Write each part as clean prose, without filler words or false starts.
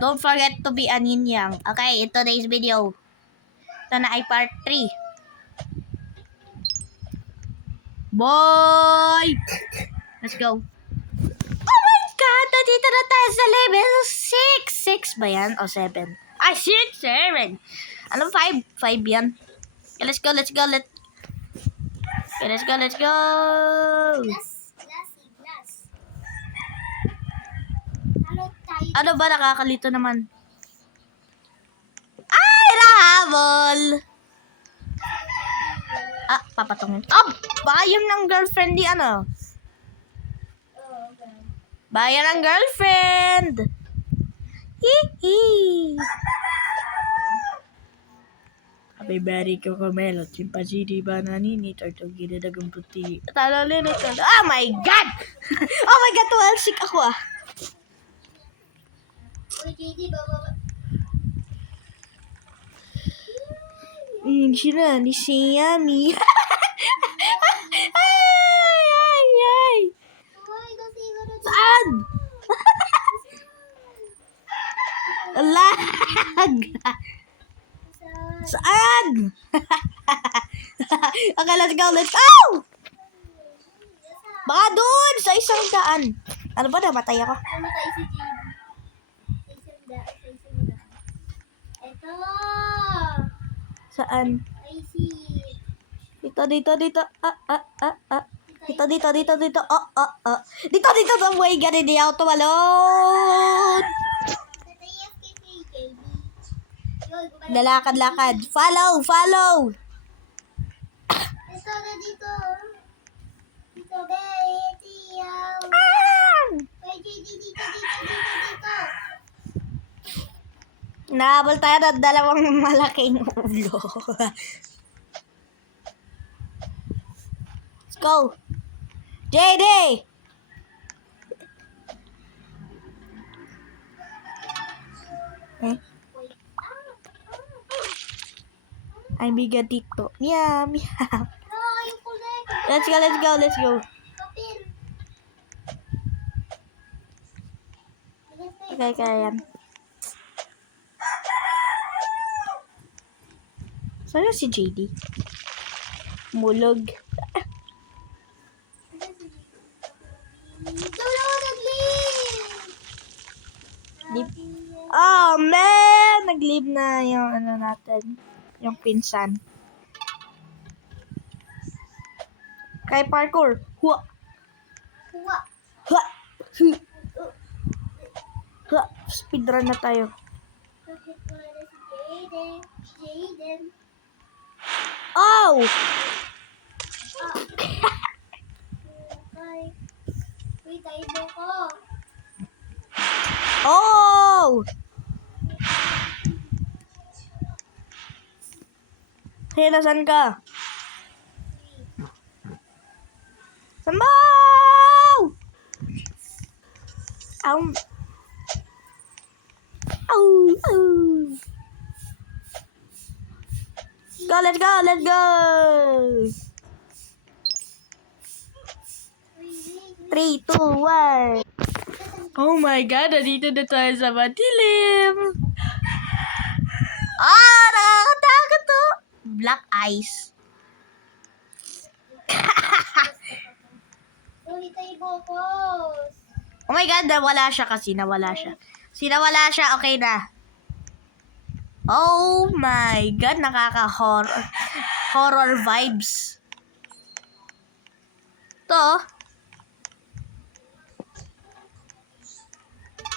Don't forget to be an yin yang. Okay, in today's video. Ito na ay part 3. Boy! Let's go. Oh my God! Nandito na tayo sa level 6. 6 ba yan? O 7? Ay, 6, 7. Ano 5? 5 yan. Okay, let's go. Okay, let's go. Ano ba? Nakakalito naman. Ay, nahabol! Ah, papatungin. Bayan ng girlfriend di ano? Bayan ng girlfriend! Hihi! Happy ko kamelo, chimpasidi bananini, tortugina dagang puti. Talalin ito. Oh my God! Oh my God, tuwalsik ako ah. Siya ni si Yami. Ay. Saan? Lag! Saan? Okay, let's go. Baka doon sa 100. Ano ba, namatay ako? Namatay si JD. Ito. Saan? Ay si... Dito. Dito. Dito. Oh my God, hindi ako tumalon. Lalakad. Follow. Ito na dito. Dito, bay. Tiyaw. Bay, JD, dito. Nahabol tayo ng dalawang malaking ulo. Let's go. JD! Ay, bigat dito. Meow. No, yung kulay. Let's go. Kapil. Okay, kaya yan. Saan si JD? Mulog. Ito na ako nag-leave. Oh, man! Nag-leave na yung ano natin. Yung pinsan. Kay parkour. Huwa. Speedrun na tayo. Jaden. Oh! Wait, tayo ko. Oh! Hey, nasan ka? Sambaw! Let's go! 3, 2, 1. Oh my God, nandito na tayo sa madilim. Nakakatakot to. Black eyes. Oh my God, nawala siya. Okay na. Oh my God, horror vibes. To.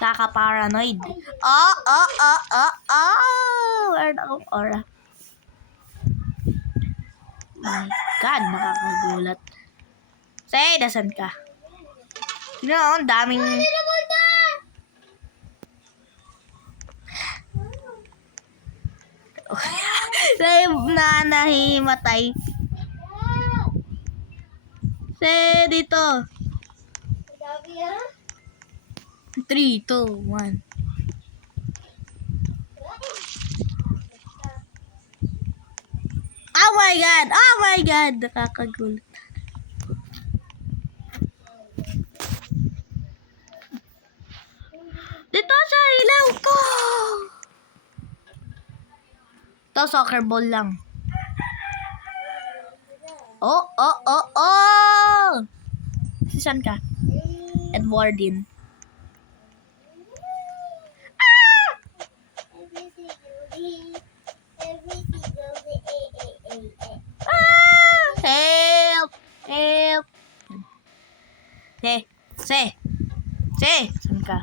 Kaka-paranoid. Where na akong aura? My God, nakakagulat. Say, nasan ka? Tignan mo, ang daming... nahimatay. Say, dito. 3, 2, 1. Oh my God! Nakakagulat. Dito sa ilaw ko! To soccer ball lang. Oh, oh, oh, oh! Saan ka? Edwardin. Ah! Help! Help! Se! Saan ka?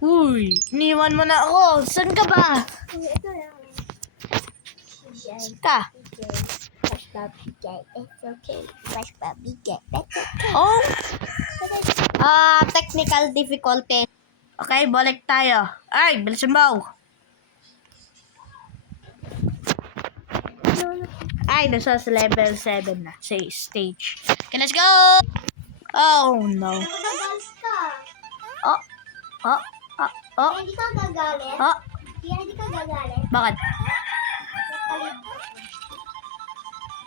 Uy! Iniwan mo na ako! Saan ka ba? Saan ka? It's okay. Mas pabigat. That's okay. Oh! Technical difficulty. Okay, balik tayo. Ay, bilisan mo! Ay, nasa level 7 na. Say, stage. Okay, let's go! Oh, no. Nagalit ka. Oh, oh, oh, oh, Hindi ka gagalit? oh. Hindi ka gagalit? Bakit? Nakalit ka.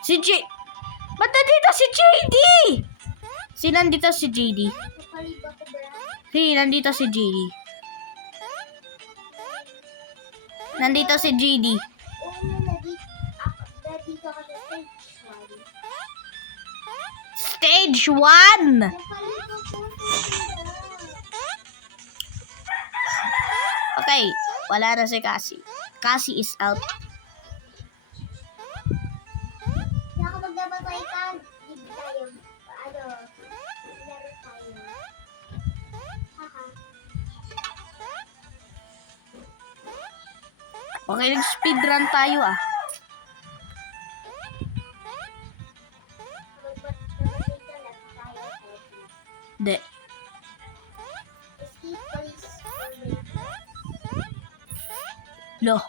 Si J... Ba't nandito si JD? Nandito si JD? Nakalit ako, bro. Nandito si JD. Nandito si JD. Oo, nandito ka sa stage 1. Stage 1! Nakalit ako. Okay, wala na si Cassie. Cassie is out. Kaya kapag namatay ka, hindi tayo, laro tayo. Haha. Okay, nag-speedrun tayo ah. Kapag namatay ka, laro tayo. Hindi. Escape police formation. Lo. Oh.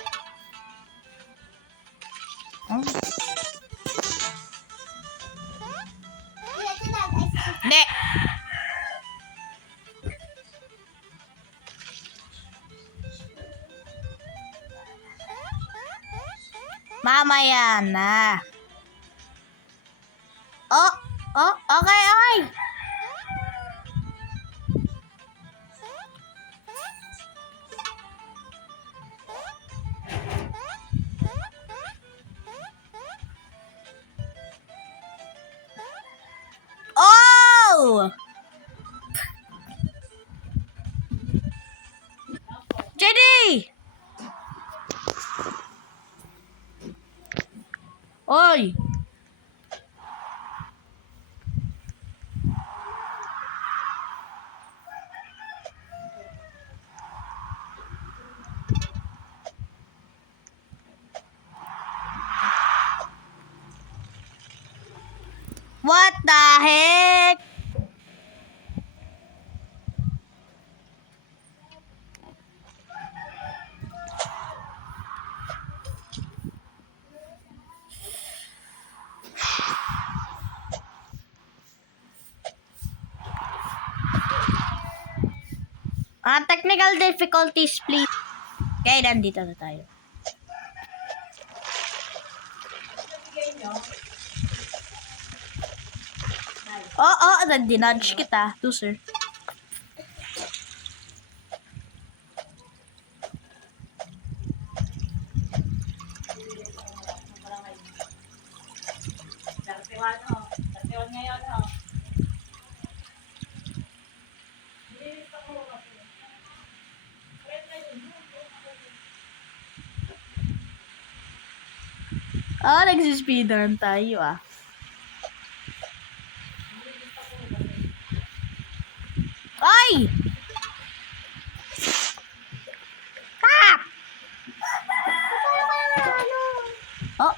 Ito na, guys. Hindi. Mamaya na. Oh, oh, okay, okay. Oh! JD! Oy! What the heck? Technical difficulties, please. Okay, nandito na tayo. Dinudge kita. To, sir. Nagsispeedrun tayo ah. Ay! Ah! Oh.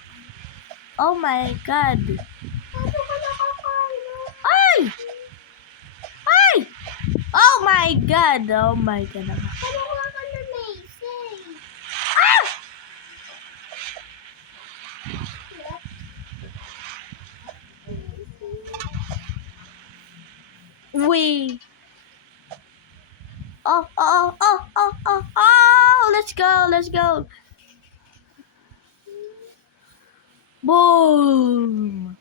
Oh my God. Ay! Ay! Oh my God. Oh my God. Ah! We. Oh, let's go, let's go. Boom.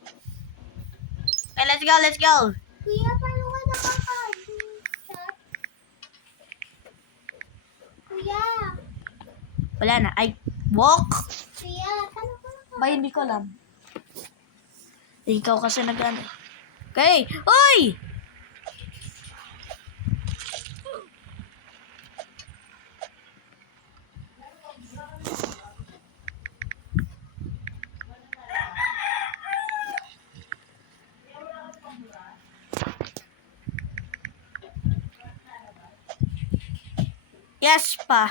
Okay, let's go, let's go. Kuya, paano ka nakakain? Wala na. Ay, walk. Kuya, ano ka? Ba, hindi ko alam. Ikaw kasi nag-ano. Okay. Uy! Yes pa.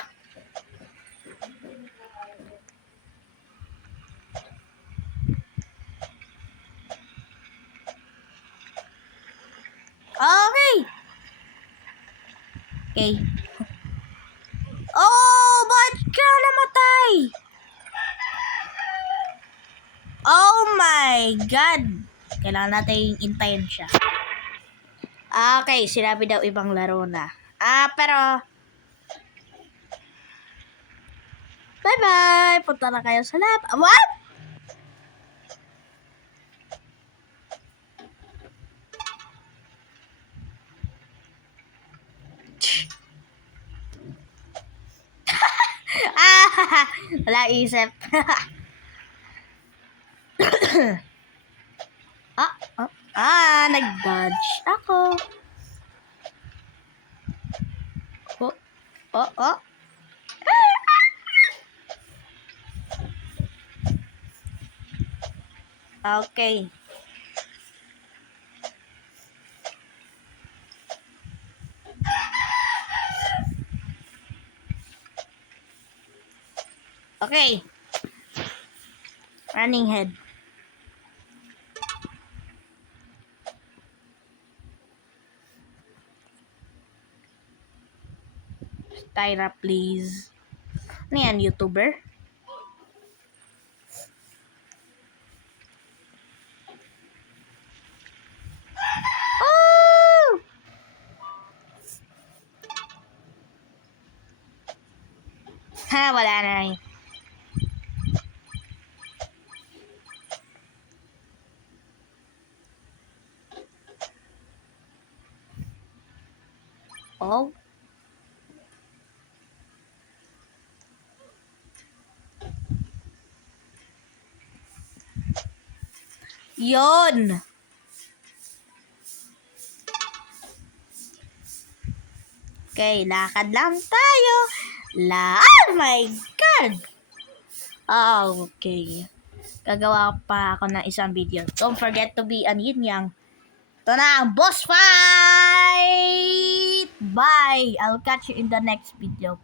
Okay. Okay. Oh, ba't ka namatay? Oh my God. Kailangan natin intayin siya. Okay, sinabi daw ibang laro na. Pero bye-bye. Punta na kayo sa lab. What? Wala isip. Nag-dodge ako. Oh. Okay. Okay. Running head. Tyra, please. Ano yan, YouTuber? Oh! Wala na rin. Oh. Yon. Okay, lakad lang tayo. Oh my God! Okay. Gagawa pa ako ng isang video. Don't forget to be an yin yang. Ito na ang boss fight! Bye! I'll catch you in the next video.